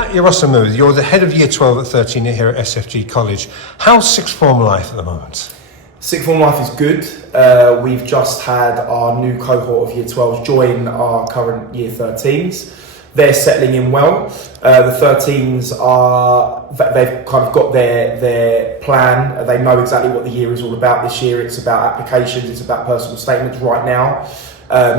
Matt Yerosimou, you're the head of Year 12 at 13 here at SFG College. How's sixth form life at the moment? Sixth form life is good. We've just had our new cohort of Year 12s join our current Year 13s. They're settling in well. The 13s they've kind of got their plan. They know exactly what the year is all about this year. It's about applications, it's about personal statements right now.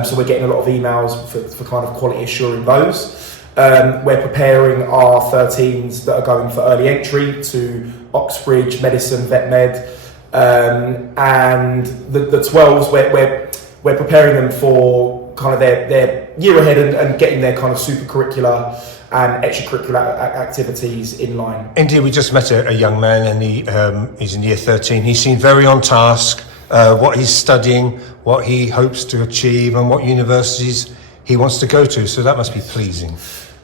So we're getting a lot of emails for kind of quality assuring those. We're preparing our 13s that are going for early entry to Oxbridge, Medicine, Vet Med. And the 12s, we're preparing them for kind of their year ahead and getting their kind of super curricular and extracurricular activities in line. Indeed, we just met a young man and he's in Year 13. He seemed very on task, what he's studying, what he hopes to achieve and what universities he wants to go to, so that must be pleasing.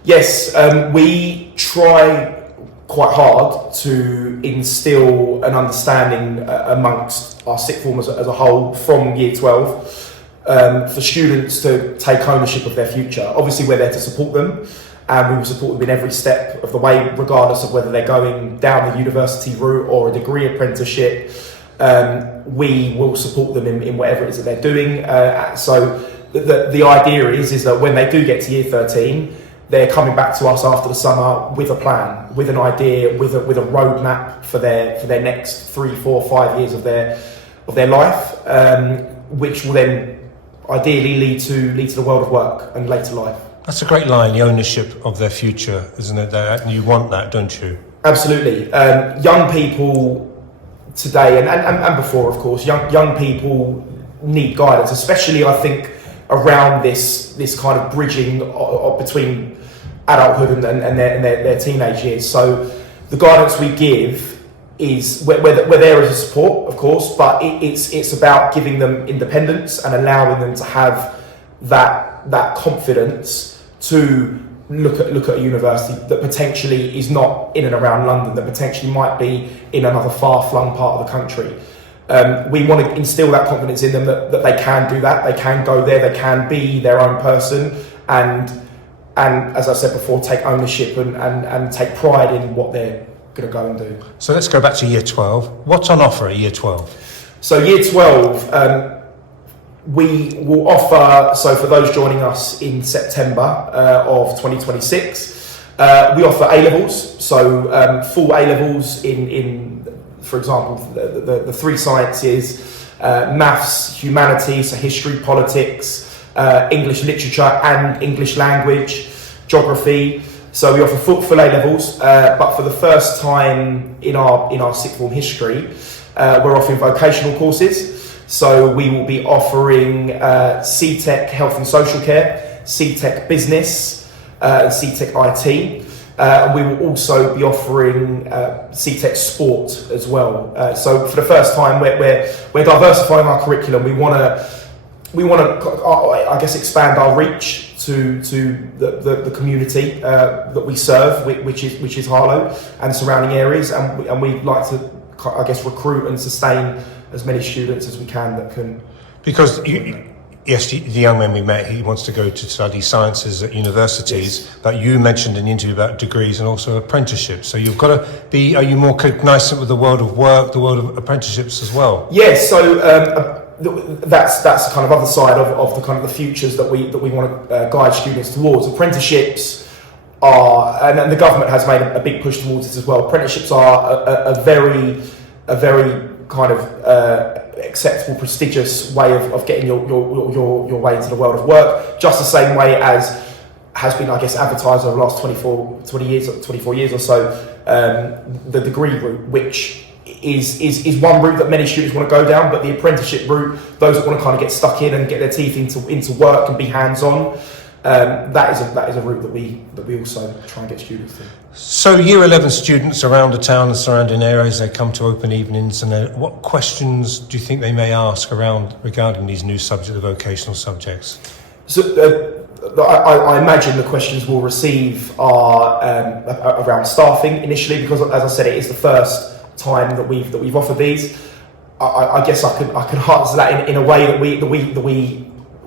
Yes, we try quite hard to instill an understanding amongst our sixth formers as a whole from Year 12 for students to take ownership of their future. Obviously, we're there to support them, and we will support them in every step of the way, regardless of whether they're going down the university route or a degree apprenticeship. We will support them in whatever it is that they're doing. So the idea is that when they do get to Year 13, they're coming back to us after the summer with a plan, with an idea, with a roadmap for their next 3, 4, 5 years of their life, which will then ideally lead to the world of work and later life. That's a great line, the ownership of their future, isn't it? And you want that, don't you? Absolutely. Young people today and before, of course, young people need guidance, especially I think around this kind of bridging between adulthood and their teenage years. So the guidance we give is we're there as a support, of course, but it's about giving them independence and allowing them to have that confidence to look at a university that potentially is not in and around London, that potentially might be in another far-flung part of the country. We want to instill that confidence in them that they can do that, they can go there, they can be their own person, and as I said before, take ownership and take pride in what they're going to go and do. So let's go back to Year 12. What's on offer at Year 12? So Year 12, we will offer, so for those joining us in September of 2026, we offer A-levels, so full A-levels in for example, the three sciences, maths, humanities, so history, politics, English literature and English language, geography. So we offer full A-levels, but for the first time in our sixth form history, we're offering vocational courses. So we will be offering C-Tech Health and Social Care, C-Tech Business, and C-Tech IT. We will also be offering C-Tech Sport as well. So for the first time, we're diversifying our curriculum. We want to, I guess, expand our reach to the community that we serve, which is Harlow and surrounding areas, and we'd like to, I guess, recruit and sustain as many students as we can that can. Because yes, the young man we met, he wants to go to study sciences at universities, yes. But you mentioned in the interview about degrees and also apprenticeships. So you've got to be, are you more cognizant with the world of work, the world of apprenticeships as well? Yes, so that's the kind of other side of the kind of the futures that we want to guide students towards. Apprenticeships are, and the government has made a big push towards this as well. Apprenticeships are a very kind of acceptable, prestigious way of getting your way into the world of work, just the same way as has been, I guess, advertised over the last 24 years or so, the degree route, which is one route that many students want to go down, but the apprenticeship route, those that want to kind of get stuck in and get their teeth into work and be hands-on, that is a route that we also try and get students to. So Year 11 students around the town and surrounding areas, they come to open evenings, and what questions do you think they may ask regarding these new the vocational subjects? So I imagine the questions we'll receive are around staffing initially, because as I said, it is the first time that we've offered these. I guess I could answer that in a way that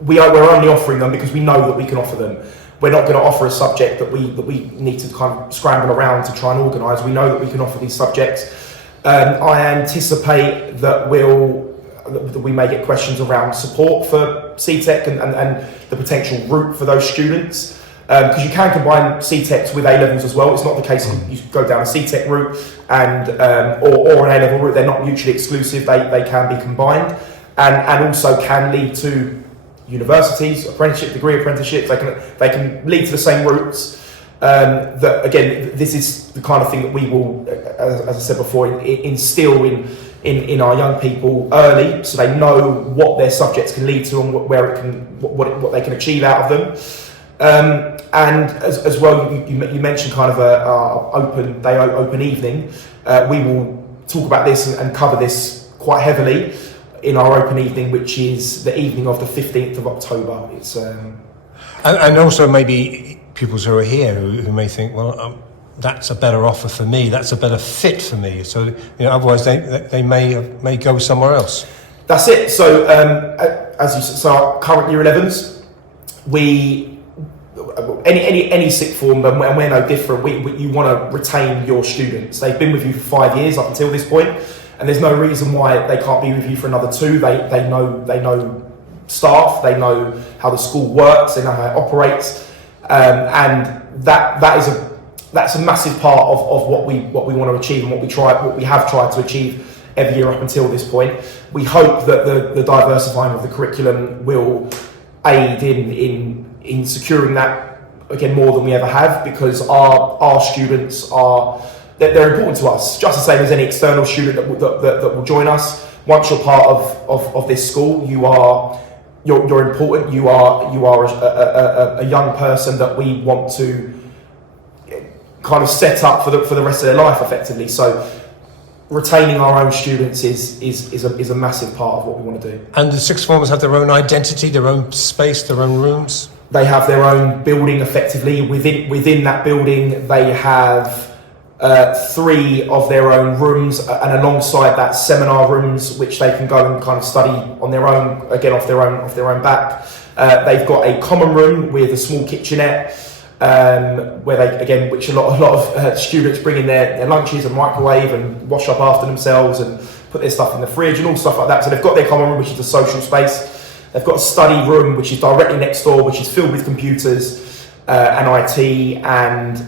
we're only offering them because we know that we can offer them. we're not going to offer a subject that we need to kind of scramble around to try and organise. We know that we can offer these subjects. I anticipate that we may get questions around support for CTEC and the potential route for those students. Because you can combine CTECs with A-levels as well. It's not the case that you go down a CTEC route and or an A-level route. They're not mutually exclusive. They can be combined and also can lead to universities, degree apprenticeships. They can lead to the same routes. That again, this is the kind of thing that we will, as I said before, instill in our young people early, so they know what their subjects can lead to and what they can achieve out of them. And as well, you mentioned kind of a open evening. We will talk about this and cover this quite heavily in our open evening, which is the evening of the 15th of October. It's and also maybe pupils who are here who may think, well, that's a better offer for me. That's a better fit for me. So otherwise they may go somewhere else. That's it. So as you said, our current year 11s, any sixth form, and we're no different. You want to retain your students. They've been with you for 5 years up until this point, and there's no reason why they can't be with you for another 2. They know staff. They know how the school works. They know how it operates, and that's a massive part of what we want to achieve and what we have tried to achieve every year up until this point. We hope that the diversifying of the curriculum will aid in securing that again more than we ever have, because our students they're important to us, just the same as any external student that will join us. Once you're part of this school, you're important. You are a young person that we want to kind of set up for the rest of their life effectively. So retaining our own students is a massive part of what we want to do. And the sixth formers have their own identity, their own space, their own rooms? They have their own building effectively. Within that building, they have 3 of their own rooms, and alongside that, seminar rooms, which they can go and kind of study on their own, again off their own back. They've got a common room with a small kitchenette, which a lot of students bring in their lunches and microwave and wash up after themselves and put their stuff in the fridge and all stuff like that. So they've got their common room, which is a social space. They've got a study room, which is directly next door, which is filled with computers and IT, and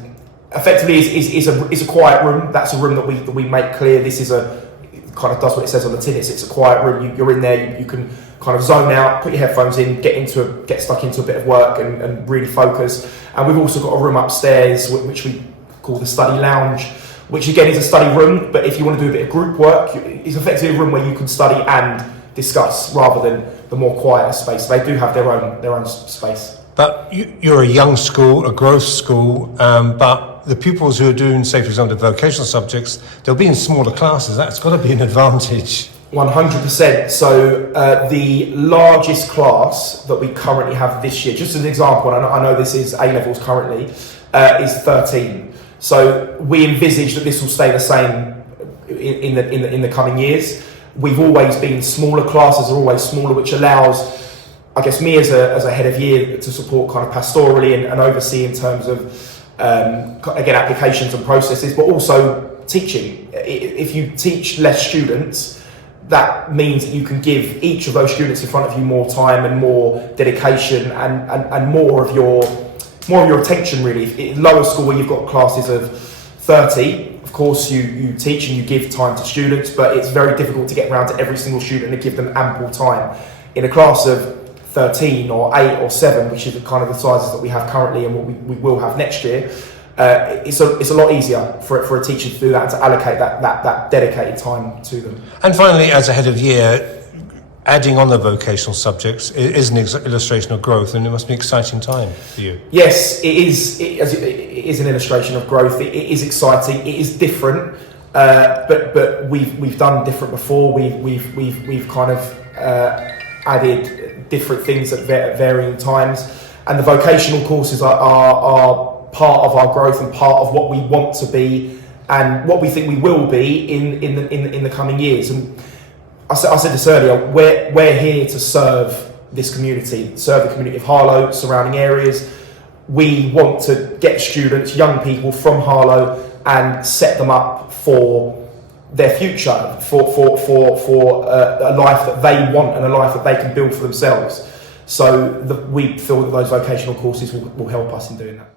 effectively is a quiet room. That's a room that we make clear. This is kind of does what it says on the tin. It's a quiet room. You're in there. You can kind of zone out, put your headphones in, get stuck into a bit of work and really focus. And we've also got a room upstairs, which we call the study lounge, which again is a study room, but if you want to do a bit of group work, it's effectively a room where you can study and discuss rather than the more quieter space. They do have their own space. But you're a young school, a growth school, but the pupils who are doing, say, for example, the vocational subjects, they'll be in smaller classes. That's got to be an advantage. 100%. So the largest class that we currently have this year, just as an example, and I know this is A-levels currently, is 13. So we envisage that this will stay the same in the coming years. We've always been smaller, classes are always smaller, which allows, I guess, me as a head of year to support kind of pastorally and oversee in terms of, again, applications and processes, but also teaching. If you teach less students, that means that you can give each of those students in front of you more time and more dedication and more of your attention, really. In lower school, where you've got classes of 30, of course you teach and you give time to students, but it's very difficult to get around to every single student and give them ample time. In a class of 13 or 8 or 7, which is kind of the sizes that we have currently and what we will have next year, it's a lot easier for a teacher to do that and to allocate that dedicated time to them. And finally, as a head of year, adding on the vocational subjects is an illustration of growth, and it must be an exciting time for you. Yes, it is. It is an illustration of growth. It is exciting. It is different, but we've done different before. We've kind of added different things at varying times, and the vocational courses are part of our growth and part of what we want to be and what we think we will be in the coming years. And I said this earlier, we're here to serve this community, serve the community of Harlow, surrounding areas. we want to get students, young people from Harlow, and set them up for their future, for a life that they want and a life that they can build for themselves. So we feel that those vocational courses will help us in doing that.